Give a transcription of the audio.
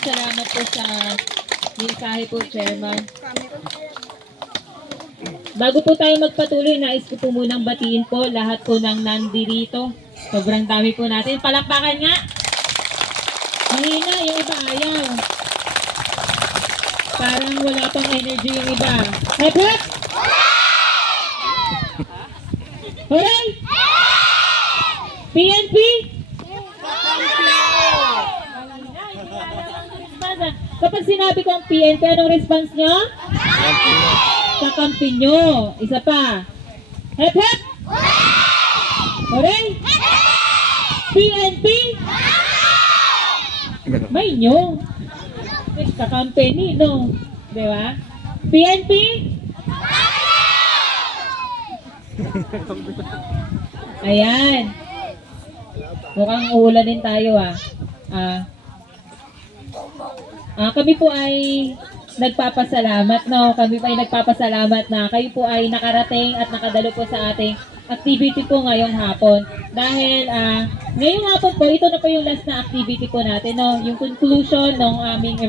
salamat po sa mensahe po, Chairman. Bago po tayo magpatuloy, nais ko po munang batiin po lahat po ng nandirito. Sobrang dami po natin. Palakpakan nga! Mahina, yung iba ayaw. Parang wala pang energy yung iba. Hep hep! Hooray! PNP! Kapag sinabi ko ang PNP, anong response nyo? Kakampi nyo. Isa pa. Hep hep! Hooray! PNP! May nyo. Kakampi ni, no? Di ba? PNP! Ayan. Mukhang uulanin tayo kami po ay nagpapasalamat, no? Kami po ay nagpapasalamat na kayo po ay nakarating at nakadalo po sa ating activity po ngayong hapon. Dahil ngayong hapon po, ito na po yung last na activity po natin, no? Yung conclusion ng aming